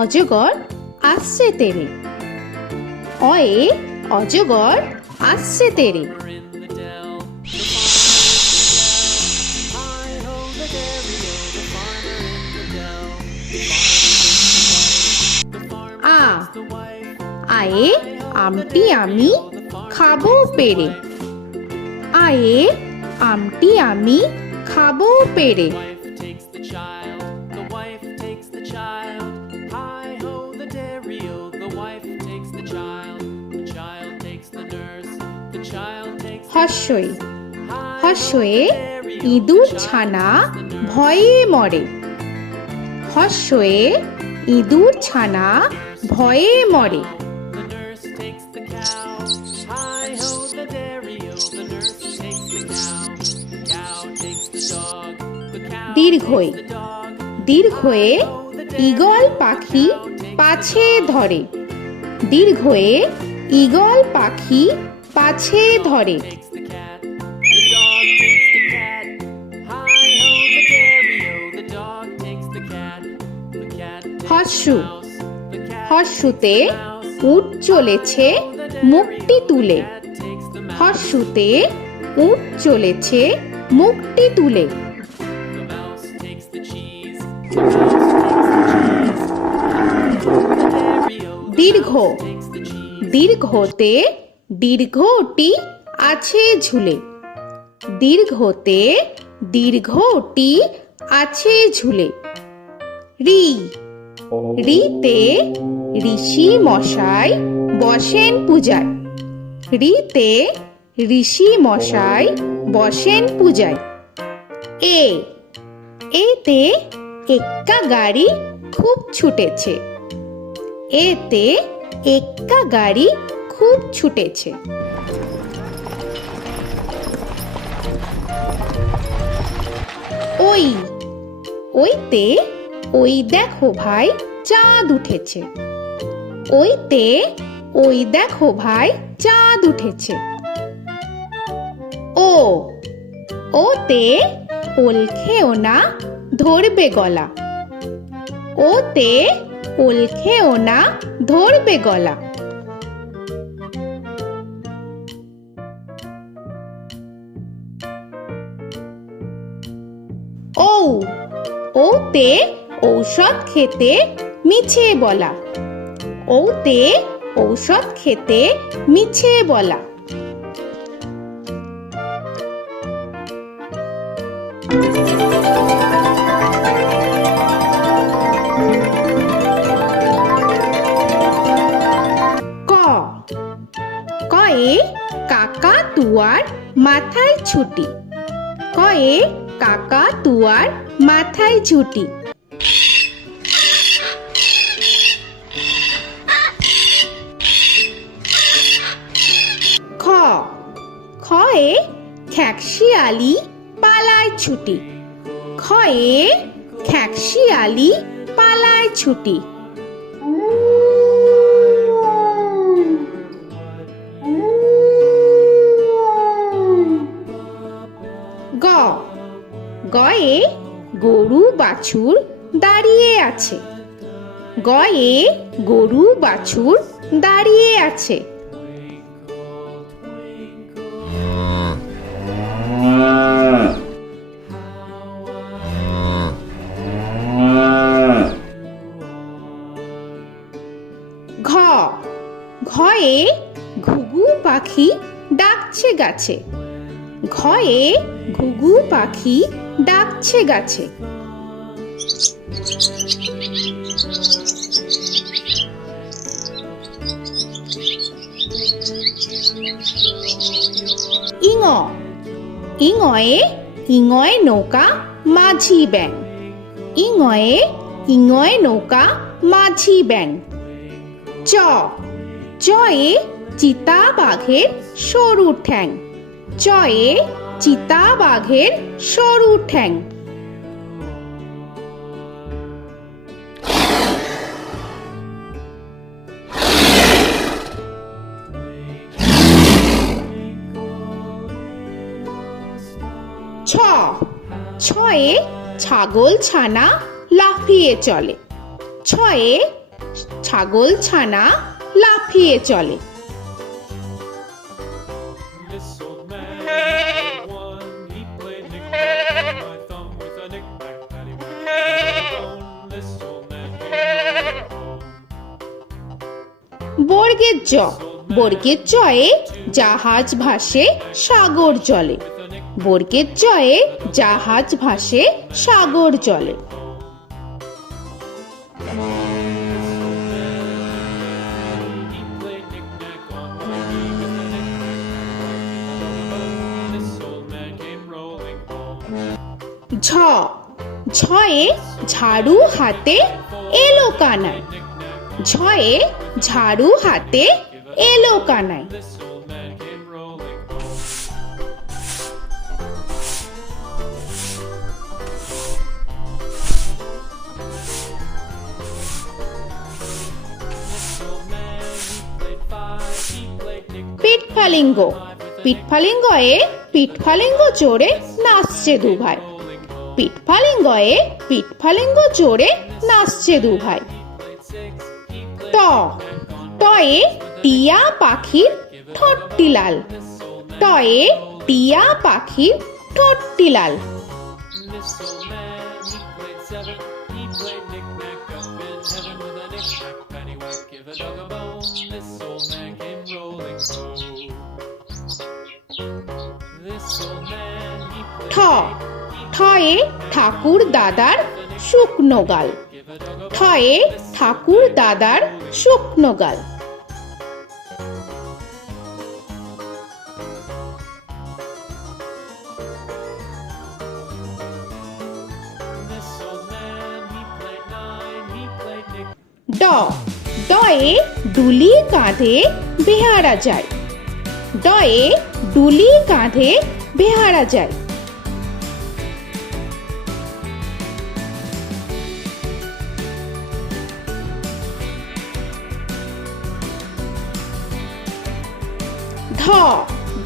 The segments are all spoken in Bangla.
অজগর আসছে তেরে। অয়ে অজগর আসছে তেরে। আ আয়ে আমটি আমি খাবো পেরে। আয়ে আমটি আমি খাবো পেরে। হর্ষই হর্ষয়ে ইঁদুর ছানা ভয়ে মরে। হর্ষয়ে ইঁদুর ছানা ভয়ে মরে। দীর্ঘই দীর্ঘয়ে ঈগল পাখি পাছে ধরে। দীর্ঘয়ে ঈগল পাখি পাছে ধরে। হর্ষু হর্ষুতে উট চলেছে মুখটি তুলে। হর্ষুতে উট চলেছে মুখটি তুলে। দীর্ঘ দীর্ঘতে দীর্ঘটি আছে ঝুলে। দীর্ঘতে দীর্ঘটি আছে ঝুলে। রি রিতে ঋষি মশাই বসেন পূজায়। রিতে ঋষি মশাই বসেন পূজায়। এ এতে এক্কা গাড়ি খুব ছুটেছে। এতে এক্কা গাড়ি খুব ছুটেছে। ওই ওইতে ওই দেখো ভাই চাঁদ উঠেছে। ওইতে ওই দেখো ভাই চাঁদ উঠেছে। ও ওতে ওল খেও না ধরবে গলা। ওতে ওল খেও না ধরবে গলা। ঔ ওতে ঔষধ খেতে মিছে বলা। ওতে ঔষধ খেতে মিছে বলা। ক কয়ে কাকা তুয়ার মাথায় ছুটি। কয়ে কাকা তুয়ার মাথায় ছুটি। খ খয়ে খ্যাকশিয়ালি পালায় ছুটি। খয়ে খ্যাকশিয়ালি পালায় ছুটি। গ গয়ে গরু বাছুর দাঁড়িয়ে আছে। গয়ে গরু বাছুর দাঁড়িয়ে আছে। ঘ ঘয়ে ঘুঘু পাখি ডাকছে গাছে। ঘয়ে ঘুঘু পাখি ডাকছে গাছে। ইঙ ইঙয়ে ইঙয়ে নৌকা মাঝি ব্যাং। ইঙয়ে ইঙয়ে নৌকা মাঝি ব্যাং। চ চয়ে চিতা বাঘের সরু ঠ্যাং। চয়ে চিতা বাঘের সরু ঠ্যাং। ছ ছয়ে ছাগল ছানা লাফিয়ে চলে। ছয়ে ছাগল ছানা লাফিয়ে চলে। This old man had one. He played knick-knack on my thumb with a knick-knack, paddywhack, bone. This old man came rolling home. বর্গের জ, বর্গের জয়ে জাহাজ ভাসে সাগর জলে। বর্গের জয়ে জাহাজ ভাসে সাগর জলে। He played knick-knack on my knee with a knick-knack, bone. This old man came rolling home. ঝ, ঝয়ে ঝাড়ু হাতে এলো কানাই। ঝয়ে ঝাড়ু হাতে এলো Kanai. This old man came rolling home. This old man, he played five. He played knick-knack. পিঠফালিঙ্গ, পিঠফালিঙ্গয়ে পিঠফালিঙ্গ চড়ে নাচছে দু ভাই। পিঠফালিঙ্গয়ে পিঠফালিঙ্গ চড়ে নাচছে দু ভাই। ট, টয়ে টিয়া পাখির ঠোঁটটি লাল। টয়ে টিয়া পাখির ঠোঁটটি লাল। This old man, he played seven. He played knick-knack up in heaven with a knick-knack, paddywhack, give a dog a bone. This old man came rolling home. This old man, he ঠ, played ঠয়ে ঠাকুর দাদার শুকনো গাল। give a dog a ঠয়ে ঠাকুর দাদার শুকনো গাল। This old man, he played nine. He played knick. ড, ডয়ে ডুলি কাঁধে বেহারা যায়। ডয়ে ডুলি কাঁধে বেহারা যায়। ধ,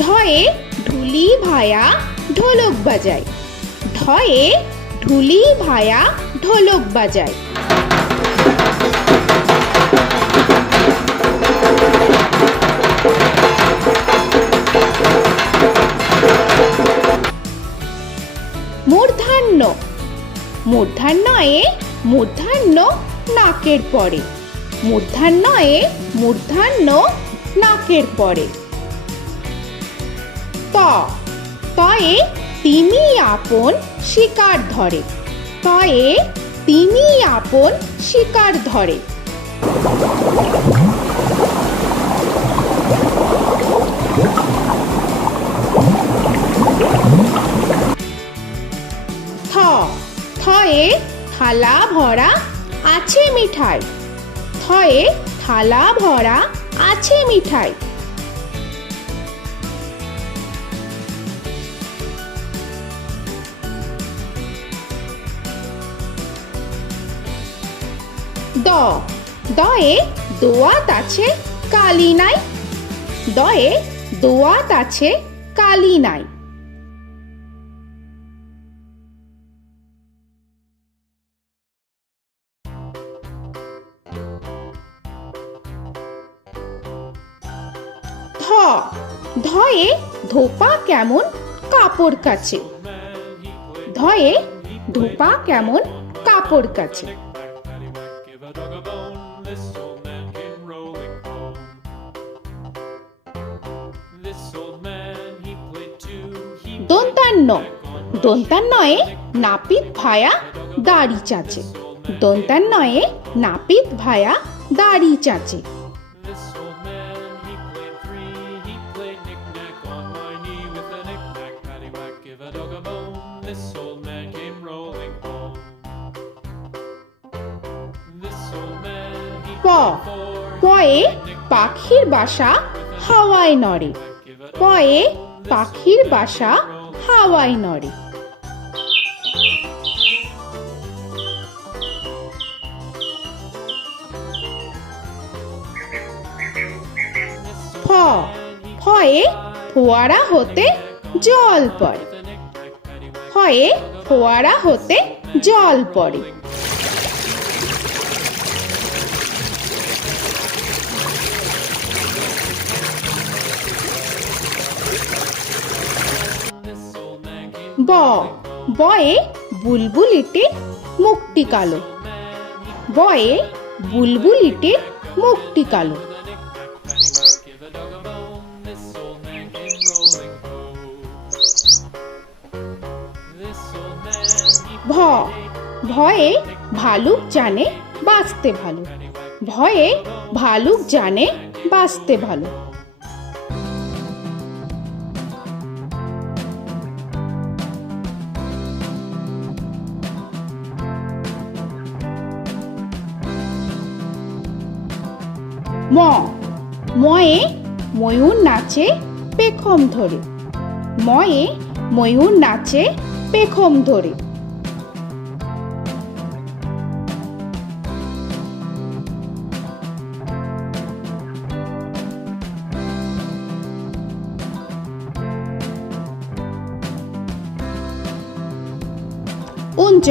ধয়ে ঢুলি ভায়া ঢোলক বাজায়। ধয়ে ঢুলি ভায়া ঢোলক বাজায়। মূর্ধন্য, মূর্ধন্যয়ে মূর্ধন্য নাকের পরে। মূর্ধন্যয়ে মূর্ধন্য নাকের পরে। ত, তয়ে তিমি আপন শিকার ধরে। তয়ে তিমি আপন শিকার ধরে। থ, থয়ে থালা ভরা আছে মিঠাই। থয়ে থালা ভরা আছে মিঠাই। দ, দয়ে দোয়াত আছে কালি নাই। দয়ে দোয়াত আছে কালি নাই। ধ, ধয়ে ধোপা কেমন কাপড় কাছে। ধয়ে ধোপা কেমন কাপড় কাছে। Paddywhack, give a dog a bone. This old man came rolling home. This old man, he played two. He দন্তান্ন, দন্তান্নয়ে নাপিত ভায়া দাড়ি চাচে। দন্তান্নয়ে নাপিত ভায়া দাড়ি চাচে। This old man, he played three. He played knick-knack on my knee with a knick-knack, paddywhack, give a dog a bone. This old man came rolling home. This old man, he প, played four. পয়ে পাখির বাসা হাওয়ায় নড়ে। পয়ে পাখির বাসা হাওয়ায় নড়ে। ফ, ফয়ে ফোয়ারা হতে জল পড়ে। ফয়ে ফোয়ারা হতে জল পড়ে। ব বয়ে বুলবুলিটির মুখটি কালো। বয়ে বুলবুলিটির মুখটি কালো। Give a dog a bone, this old man came rolling home. This old man, he ভ ভয়ে ভালুক জানে বাঁচতে ভালো। ভয়ে ভালুক জানে বাঁচতে ভালো। ম ময়ে ময়ূর নাচে পেখম ধরে। ময়ে ময়ূর নাচে পেখম ধরে। উঞ্জ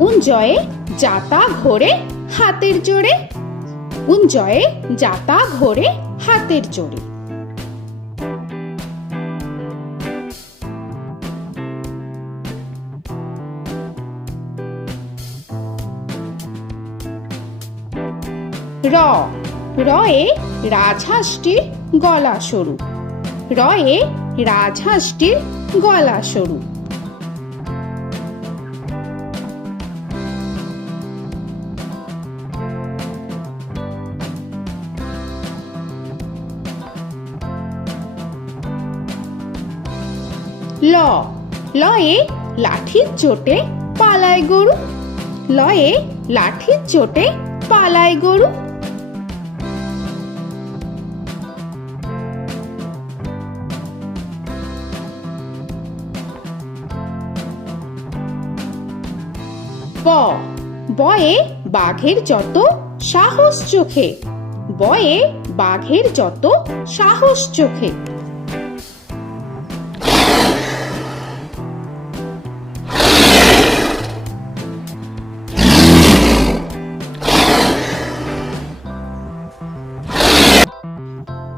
উঞ্জয়ে যাতা ঘোরে হাতের জোরে। উঞ্জয়ে যাতা ঘোরে হাতের জোরে। র রয়ে রাজহাঁসটির গলা সরু। রয়ে রাজহাঁসটির গলা সরু। ল লয়ে লাঠির চোটে পালায় গরু। লয়ে লাঠির চোটে পালায় গরু। ব বয়ে বাঘের যত সাহস চোখে। বয়ে বাঘের যত সাহস চোখে।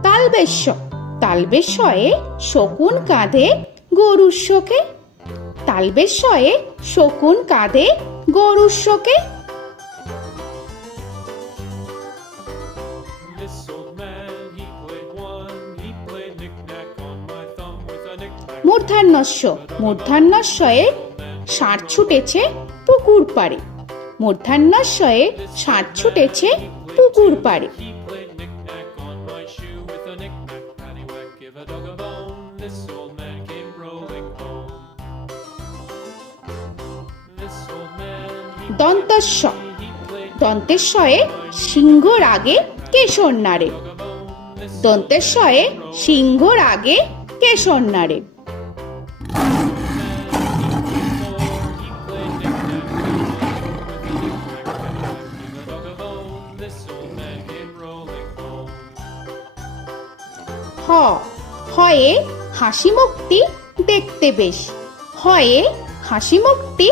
তালবেশ্য তালবেশ্যয়ে শকুন কাঁধে গরুর শোকে। তালবেশ্যয়ে শকুন কাঁধে গরুর শোকে। This old man, he played one, he played knick-knack on my thumb with a knick-knack. মূর্ধন্যস্য মূর্ধন্যস্বয়ে ষাঁড় ছুটেছে পুকুর পাড়ে। মূর্ধন্যস্বয়ে ষাঁড় ছুটেছে পুকুর পাড়ে। He played knick-knack on my shoe with a knick-knack, paddywhack, give a dog a bone. This old man came rolling home. This old man, দন্তস্ব he played দন্তেশ্বয়ে সিংহর আগে কেশর নাড়ে। dog a bone. This দন্তেশ্বয়ে সিংহর আগে কেশর নাড়ে। he played knick-knack on my shoe with a knick-knack, paddywhack, give a dog a bone. This old man came rolling home. হ হয়ে হাসি মুখটি দেখতে বেশ। হয়ে হাসি মুখটি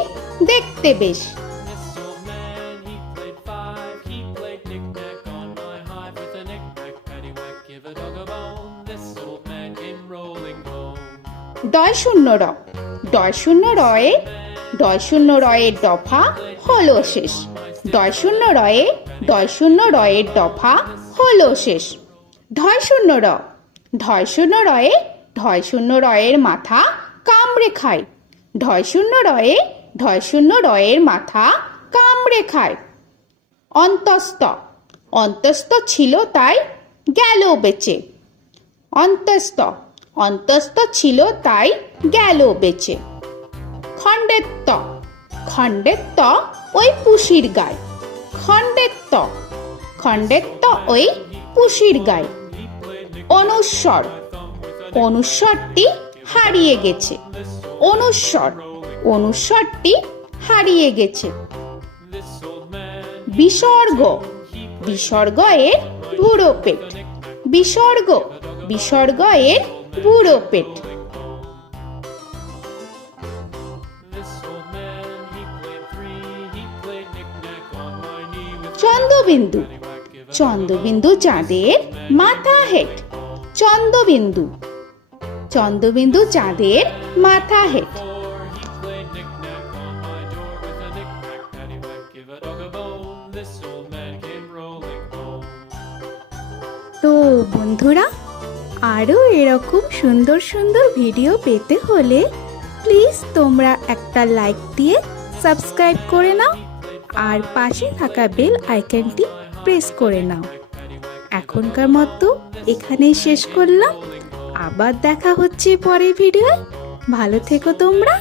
দেখতে বেশ। This old man, he played five, he played knick-knack on my hive with a knick-knack, paddywhack, give a dog a bone. This old man came rolling home. ডয় শূন্য র ডয় শূন্য রয়ে ডয় শূন্য রয়ের দফা হলো শেষ। ডয় শূন্য রয়ে ডয় শূন্য রয়ের দফা হলো শেষ। ঢয় শূন্য র ঢয় শূন্য রয়ে ঢয় শূন্য রয়ের মাথা কামড়ে খায়। ঢয় শূন্য রয়ে ঢয় শূন্য রয়ের মাথা কামড়ে খায়। অন্তস্থ অন্তস্থ ছিল তাই গেল বেঁচে। অন্তস্থ অন্তস্থ ছিল তাই গেল বেঁচে। খণ্ডেত্ব খণ্ডেত্ব ওই পুষির গায়। খণ্ডেত্ব খণ্ডেত্ব ওই পুষির গায়। অনুস্বর অনুস্বরটি হারিয়ে গেছে। অনুস্বর অনুস্বরটি হারিয়ে গেছে। This old man, বিসর্গ বিসর্গ এর বুড়ো পেট। বিসর্গ বিসর্গ এর বুড়ো পেট। this old man, he played three, he played knick-knack on my knee with Chandrabindu paddywhack, give a Chandrabindu চাঁদের মাথা হেট। চন্দ্রবিন্দু চন্দ্রবিন্দু চাঁদের মাথা head. Before he played knick-knack on my door with a knick-knack, paddywhack, give a dog a bone. This old man came rolling home. তো বন্ধুরা, আরও এরকম সুন্দর সুন্দর ভিডিও পেতে হলে প্লিজ তোমরা একটা লাইক দিয়ে সাবস্ক্রাইব করে নাও আর পাশে থাকা বেল আইকনটি প্রেস করে নাও। এখনকার মতো এখানেই শেষ করলাম, আবার দেখা হচ্ছে পরের ভিডিও। ভালো থেকো তোমরা।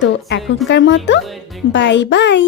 তো এখনকার মতো বাই বাই।